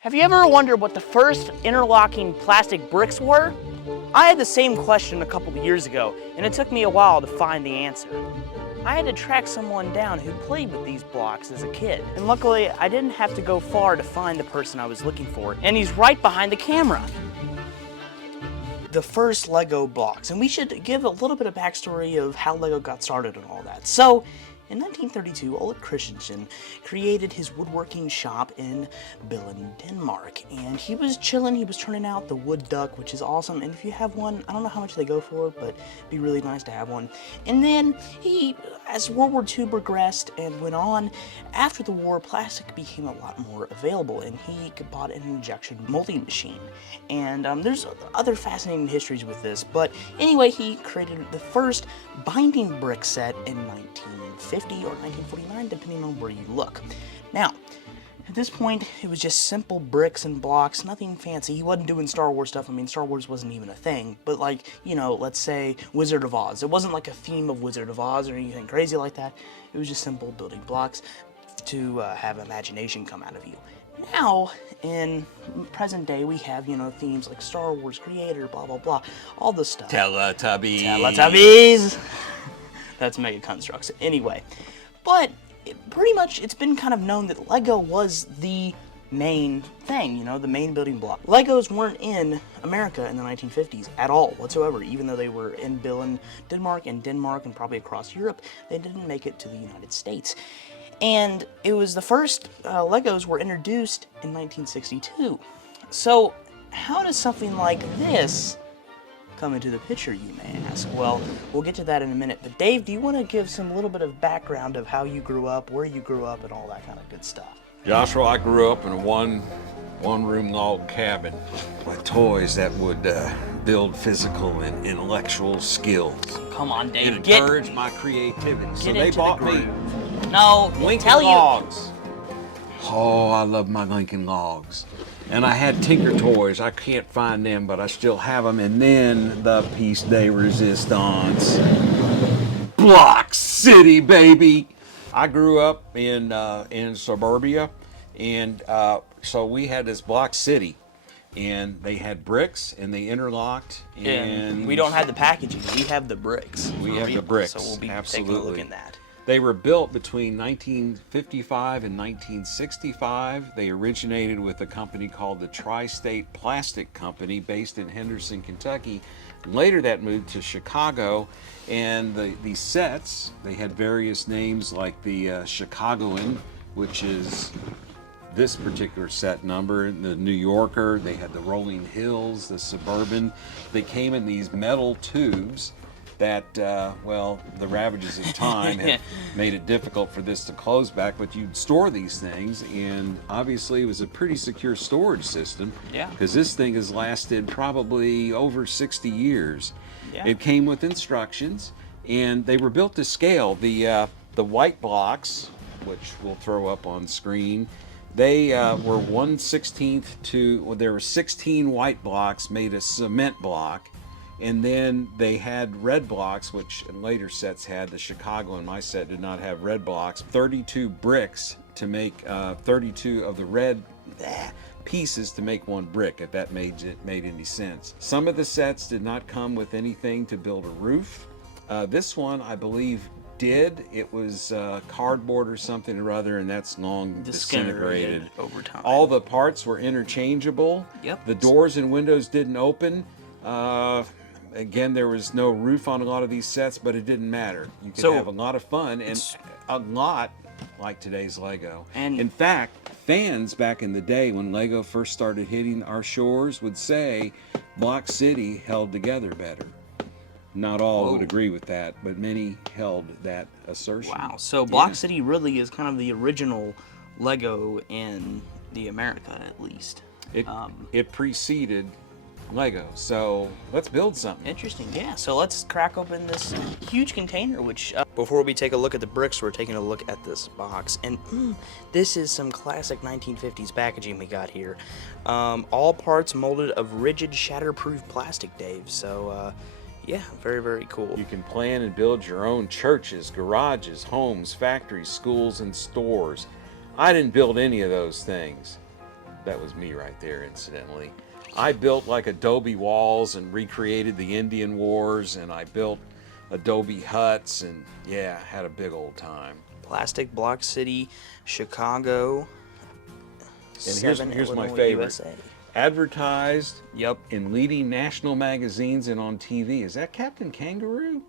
Have you ever wondered what the first interlocking plastic bricks were? I had the same question a couple of years ago, and it took me a while to find the answer. I had to track someone down who played with these blocks as a kid, and luckily I didn't have to go far to find the person I was looking for, and he's right behind the camera. The first Lego blocks, and we should give a little bit of backstory of how Lego got started and all that. So, in 1932, Ole Christensen created his woodworking shop in Billund, Denmark, and he was chilling. He was turning out the wood duck, which is awesome, and if you have one, I don't know how much they go for, but it'd be really nice to have one. And then as World War II progressed and went on, after the war, plastic became a lot more available, and he bought an injection molding machine. And there's other fascinating histories with this, but anyway, he created the first binding brick set in 1950 or 1949, depending on where you look. Now, at this point, it was just simple bricks and blocks, nothing fancy. He wasn't doing Star Wars stuff. I mean, Star Wars wasn't even a thing. But like, you know, let's say Wizard of Oz. It wasn't like a theme of Wizard of Oz or anything crazy like that. It was just simple building blocks to have imagination come out of you. Now, in present day, we have, you know, themes like Star Wars, Creator, blah, blah, blah, all this stuff. Teletubbies. Teletubbies! That's Mega Constructs. Anyway, but pretty much it's been kind of known that Lego was the main thing, you know, the main building block. Legos weren't in America in the 1950s at all whatsoever, even though they were in Billund, Denmark, and probably across Europe. They didn't make it to the United States. And it was the first Legos were introduced in 1962. So how does something like this come into the picture, you may ask? Well, we'll get to that in a minute. But Dave, do you want to give some little bit of background of how you grew up, where you grew up, and all that kind of good stuff? Joshua, I grew up in a one-room log cabin with toys that would build physical and intellectual skills. Come on, Dave. It encouraged my creativity. So they bought me No, Lincoln Logs. Oh, I love my Lincoln Logs. And I had Tinker Toys. I can't find them, but I still have them. And then the piece de resistance. Block City, baby. I grew up in suburbia, and so we had this Block City, and they had bricks, and they interlocked. And we don't have the packaging. We have the bricks. We have the bricks. So we'll be Absolutely. taking a look at that. They were built between 1955 and 1965. They originated with a company called the Tri-State Plastic Company based in Henderson, Kentucky. Later that moved to Chicago, and the sets, they had various names like the Chicagoan, which is this particular set number, the New Yorker, they had the Rolling Hills, the Suburban. They came in these metal tubes that, well, the ravages of time have made it difficult for this to close back, but you'd store these things, and obviously it was a pretty secure storage system. Yeah. Because this thing has lasted probably over 60 years. Yeah. It came with instructions, and they were built to scale. The white blocks, which we'll throw up on screen, they were 1/16 to, well, there were 16 white blocks made a cement block. And then they had red blocks, which in later sets had. The Chicago in my set did not have red blocks. 32 bricks to make 32 of the red pieces to make one brick, if that made any sense. Some of the sets did not come with anything to build a roof. This one, I believe, did. It was cardboard or something or other, and that's long disintegrated over time. All the parts were interchangeable. Yep. The doors and windows didn't open. Again, there was no roof on a lot of these sets, but it didn't matter. You could have a lot of fun, and a lot like today's Lego. And in fact, fans back in the day when Lego first started hitting our shores would say Block City held together better. Not all would agree with that, but many held that assertion. Wow, so Block City really is kind of the original Lego in the America, at least. It preceded Lego, so let's build something. Interesting, yeah. So let's crack open this huge container, which, before we take a look at the bricks, we're taking a look at this box. And this is some classic 1950s packaging we got here. All parts molded of rigid, shatterproof plastic, Dave. So, yeah, very, very cool. You can plan and build your own churches, garages, homes, factories, schools, and stores. I didn't build any of those things. That was me right there, incidentally. I built like adobe walls and recreated the Indian Wars, and I built adobe huts, and yeah, had a big old time. Plastic Block City, Chicago. And 7 here's my Illinois, favorite. USA. Advertised Yep. in leading national magazines and on TV. Is that Captain Kangaroo?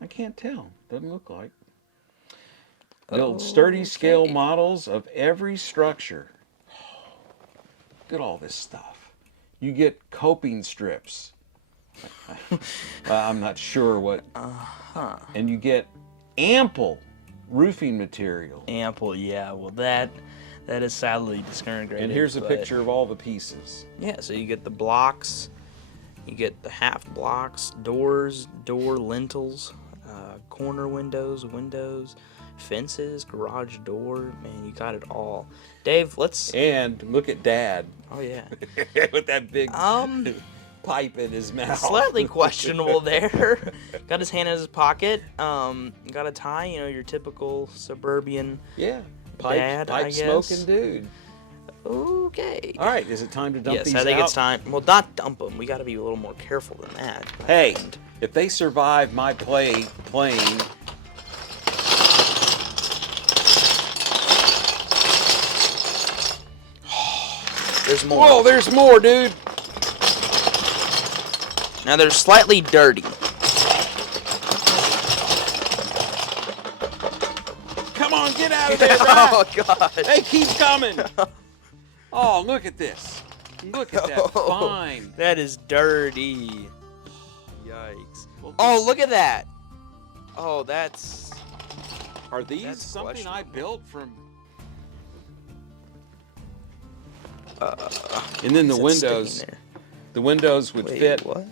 I can't tell. Doesn't look like. Build sturdy scale Okay. models of every structure. Look at all this stuff. You get coping strips. I'm not sure what. And you get ample roofing material. Ample, yeah. Well, that is sadly discouraging. And here's a picture of all the pieces. Yeah, so you get the blocks, you get the half blocks, doors, door lintels, corner windows, fences, garage door. Man, you got it all. Dave, let's. And look at Dad Oh yeah. with that big pipe in his mouth. Slightly questionable there. Got his hand in his pocket. Got a tie. You know, your typical suburban. Yeah, Dad, I pipe guess. smoking dude. Okay. All right, is it time to dump Yes, these I think out? it's time. Well, not dump them. We got to be a little more careful than that. Hey, if they survive my playing, There's more. whoa, there's more, dude. Now they're slightly dirty. Come on, get out of there, Brad. Oh God. Hey, keep coming. Oh, look at this. Look at that fine. That is dirty. Yikes. Oh, look at that. Oh, that's. Are these That's something I built from? And then the What's that windows. sticking there? The windows would Wait, fit. what?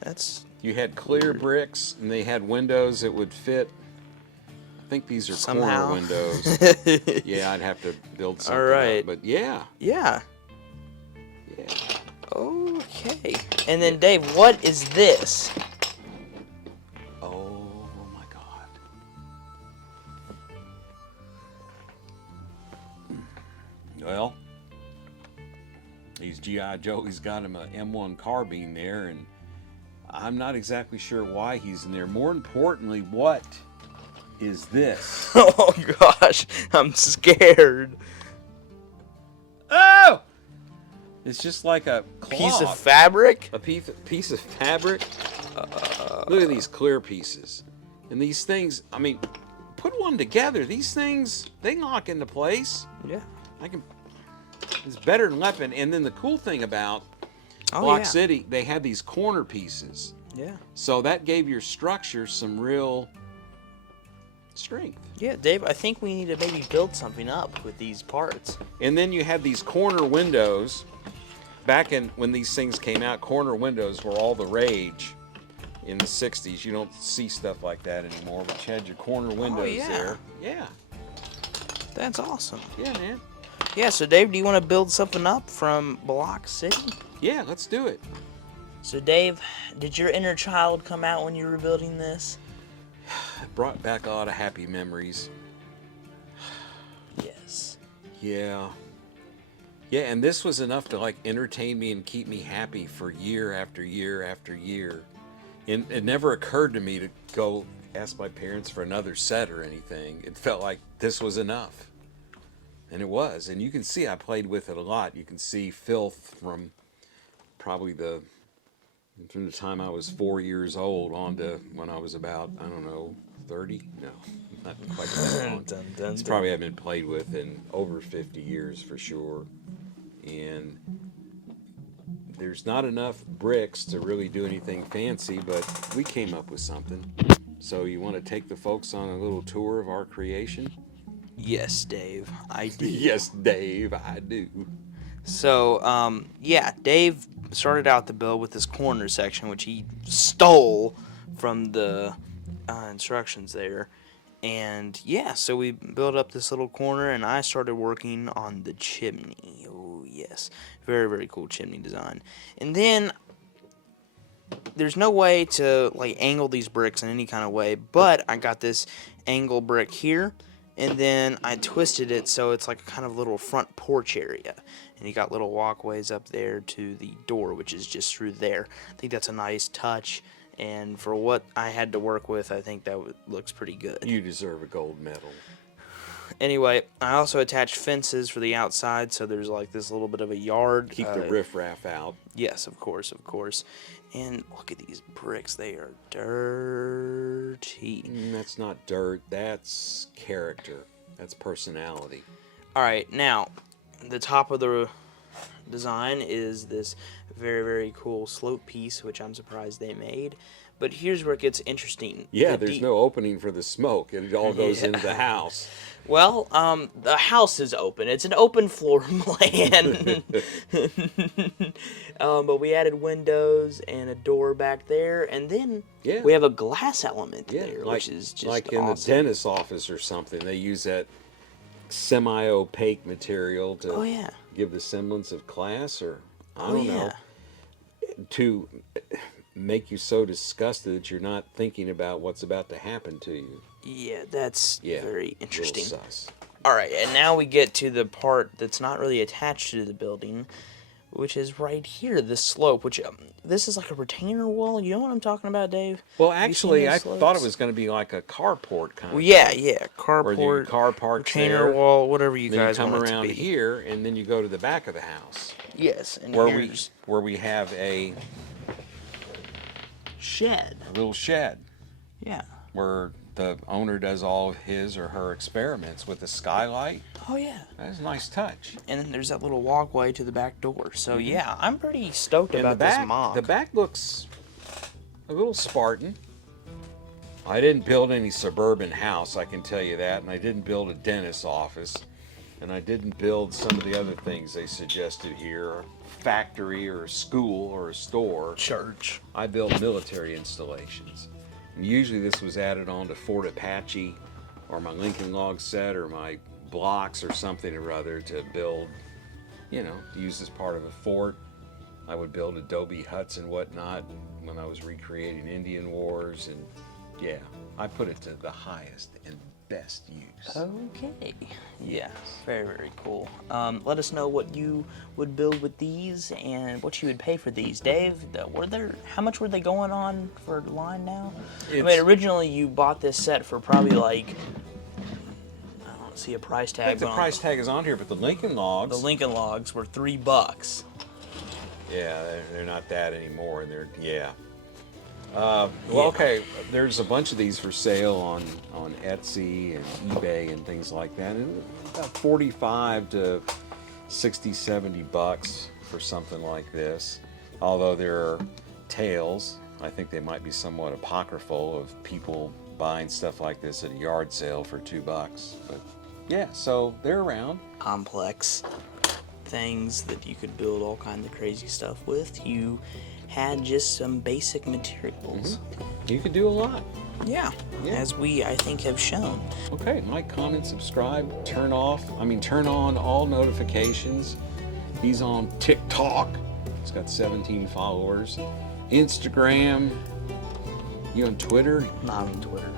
That's You had clear Weird. bricks, and they had windows that would fit. I think these are somehow. corner windows. Yeah, I'd have to build something. right. Up, but yeah, Yeah. yeah. Okay. And then Dave, what is this? Oh my God. Well, he's G.I. Joe. He's got him a M1 carbine there, and I'm not exactly sure why he's in there. More importantly, what is this? Oh gosh, I'm scared. Oh! It's just like a cloth. Piece of fabric? A piece of fabric. Look at these clear pieces. And these things, I mean, put one together. These things, they lock into place. Yeah. It's better than Leppin. And then the cool thing about Oh Block yeah. City, they had these corner pieces. Yeah. So that gave your structure some real strength. Yeah, Dave, I think we need to maybe build something up with these parts. And then you had these corner windows. Back in when these things came out, corner windows were all the rage in the 60s. You don't see stuff like that anymore, but you had your corner windows yeah. there. Yeah. That's awesome. Yeah, man. Yeah, so Dave, do you want to build something up from Block City? Yeah, let's do it. So Dave, did your inner child come out when you were building this? It brought back a lot of happy memories. Yes. Yeah. Yeah, and this was enough to like entertain me and keep me happy for year after year after year. And it never occurred to me to go ask my parents for another set or anything. It felt like this was enough. And it was. And you can see I played with it a lot. You can see filth from probably from the time I was 4 years old on to when I was about, I don't know, 30? No, not quite that long. It's probably haven't been played with in over 50 years for sure. And there's not enough bricks to really do anything fancy, but we came up with something. So you want to take the folks on a little tour of our creation? Yes, Dave, I do. Yes, Dave, I do. So, yeah, Dave started out the build with this corner section, which he stole from the instructions there. And, yeah, so we built up this little corner, and I started working on the chimney. Oh, yes. Very, very cool chimney design. And then there's no way to, like, angle these bricks in any kind of way, but I got this angle brick here. and then I twisted it so it's like a kind of little front porch area. And you got little walkways up there to the door, which is just through there. I think that's a nice touch, and for what I had to work with, I think that looks pretty good. You deserve a gold medal. Anyway, I also attached fences for the outside, so there's like this little bit of a yard. Keep the riffraff out. Yes, of course, of course. And look at these bricks. They are dirty. That's not dirt. That's character. That's personality. All right, now, the top of the design is this very, very cool slope piece, which I'm surprised they made. But here's where it gets interesting. Yeah, there's no opening for the smoke. It all goes into the house. Well, the house is open. It's an open floor plan. But we added windows and a door back there, and then we have a glass element there, which is just like in the dentist's office or something. They use that semi-opaque material to give the semblance of class, or I don't know, to make you so disgusted that you're not thinking about what's about to happen to you. Yeah, that's very interesting. Sus. All right, and now we get to the part that's not really attached to the building, which is right here, this slope, which this is like a retainer wall. You know what I'm talking about, Dave? Well, actually, I thought it was going to be like a carport kind of thing. Yeah, carport, or car parks retainer there, wall, whatever you guys want it to be. Then you come around here, and then you go to the back of the house. Yes, and where we have a shed. A little shed. Yeah. Where the owner does all of his or her experiments with the skylight. Oh, yeah. That's a nice touch. And then there's that little walkway to the back door. So, yeah, I'm pretty stoked about this mock. The back looks a little Spartan. I didn't build any suburban house, I can tell you that. And I didn't build a dentist's office. And I didn't build some of the other things they suggested here. A factory or a school or a store. Church. I built military installations. And usually this was added on to Fort Apache or my Lincoln log set or my blocks or something or other to build, use as part of a fort. I would build adobe huts and whatnot when I was recreating Indian wars. And yeah, I put it to the highest and best use. Okay. Yeah, very, very cool. Let us know what you would build with these and what you would pay for these. Dave, how much were they going on for line now? Originally you bought this set for probably like, I don't see a price tag. I think the price tag is on here, but the Lincoln logs. The Lincoln logs were $3. Yeah, they're not that anymore, and okay, there's a bunch of these for sale on Etsy and eBay and things like that, and about 45 to 60, 70 bucks for something like this. Although there are tales, I think they might be somewhat apocryphal, of people buying stuff like this at a yard sale for $2. But yeah, so they're around. Complex things that you could build all kinds of crazy stuff with. You had just some basic materials. You could do a lot. Yeah, as we, I think, have shown. Okay, like, comment, subscribe, turn on all notifications. He's on TikTok. He's got 17 followers. Instagram. You on Twitter? Not on Twitter.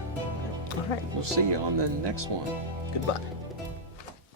All right. We'll see you on the next one. Goodbye.